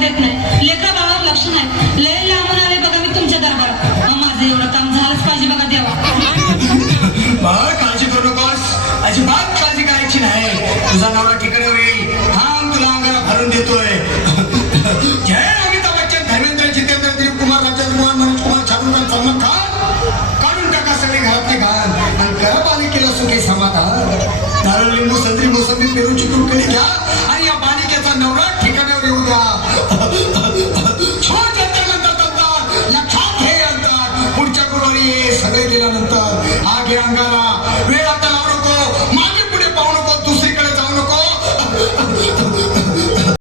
देत नाही, लेकरा बाळावर लक्ष नाही. लय लांबून आले बघा मी तुमच्या दरबारात. माझं एवढं काम झालंच पाहिजे बघा देवा. बाळ काळजी करू नकोस, अजिबात काळजी करायची नाही. तुझा नवरा ठिकाणावर येईल. थांब, तुला अंगाला भरून देतोय.